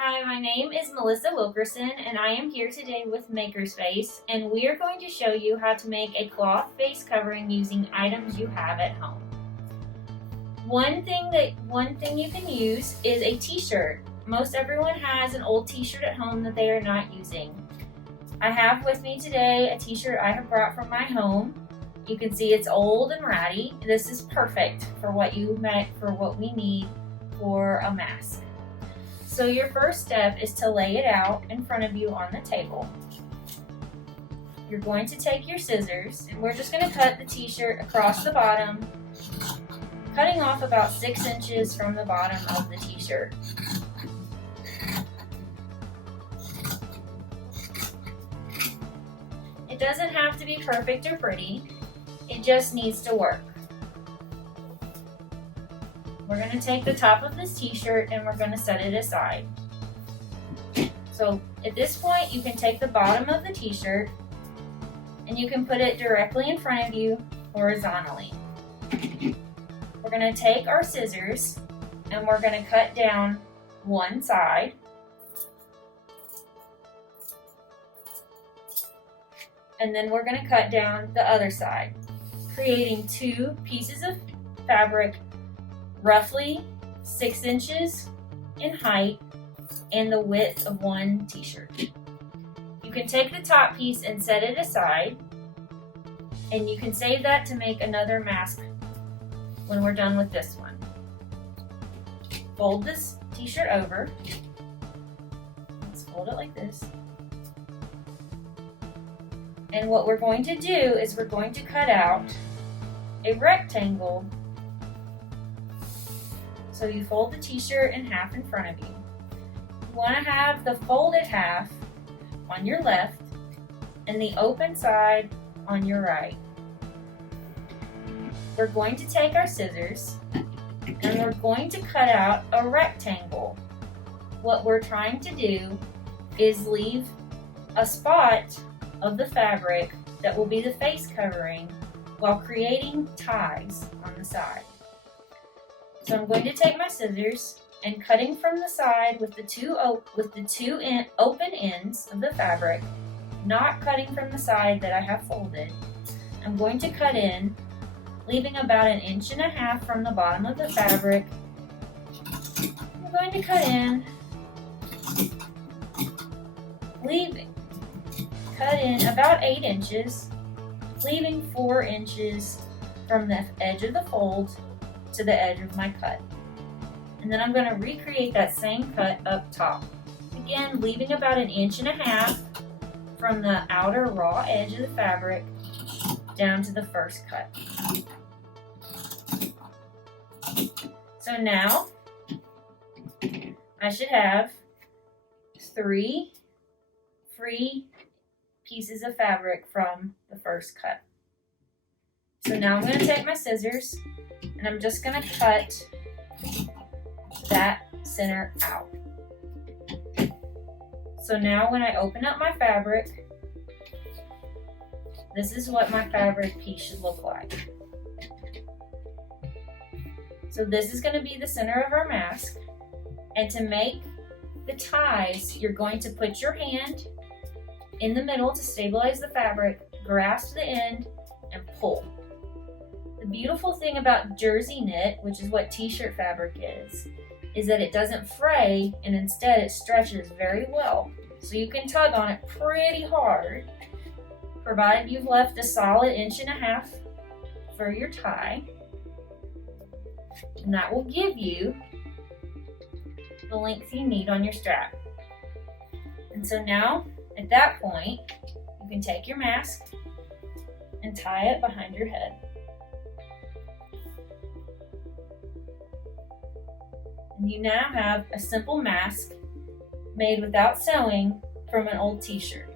Hi, my name is Melissa Wilkerson and I am here today with Makerspace, and we are going to show you how to make a cloth face covering using items you have at home. One thing you can use is a t-shirt. Most everyone has an old t-shirt at home that they are not using. I have with me today a t-shirt I have brought from my home. You can see it's old and ratty. This is perfect for what we need for a mask. So your first step is to lay it out in front of you on the table. You're going to take your scissors and we're just going to cut the t-shirt across the bottom, cutting off about 6 inches from the bottom of the t-shirt. It doesn't have to be perfect or pretty, it just needs to work. We're going to take the top of this t-shirt and we're going to set it aside. So at this point, you can take the bottom of the t-shirt and you can put it directly in front of you horizontally. We're going to take our scissors and we're going to cut down one side. And then we're going to cut down the other side, creating 2 pieces of fabric roughly 6 inches in height and the width of one t-shirt. You can take the top piece and set it aside, and you can save that to make another mask when we're done with this one. Fold this t-shirt over. Let's fold it like this. And what we're going to do is we're going to cut out a rectangle. So you fold the t-shirt in half in front of you. You want to have the folded half on your left and the open side on your right. We're going to take our scissors and we're going to cut out a rectangle. What we're trying to do is leave a spot of the fabric that will be the face covering while creating ties on the side. So I'm going to take my scissors and cutting from the side with the two open ends of the fabric, not cutting from the side that I have folded, I'm going to cut in, leaving about 1.5 inches from the bottom of the fabric. I'm going to cut in, cut in about 8 inches, leaving 4 inches from the edge of the fold to the edge of my cut. And then I'm going to recreate that same cut up top. Again, leaving about 1.5 inches from the outer raw edge of the fabric down to the first cut. So now I should have 3 free pieces of fabric from the first cut. So now I'm going to take my scissors and I'm just going to cut that center out. So now when I open up my fabric, this is what my fabric piece should look like. So this is going to be the center of our mask. And to make the ties, you're going to put your hand in the middle to stabilize the fabric, grasp the end, and pull. The beautiful thing about jersey knit, which is what t-shirt fabric is that it doesn't fray and instead it stretches very well. So you can tug on it pretty hard, provided you've left a solid 1.5 inches for your tie. And that will give you the length you need on your strap. And so now, at that point, you can take your mask and tie it behind your head. And you now have a simple mask made without sewing from an old t-shirt.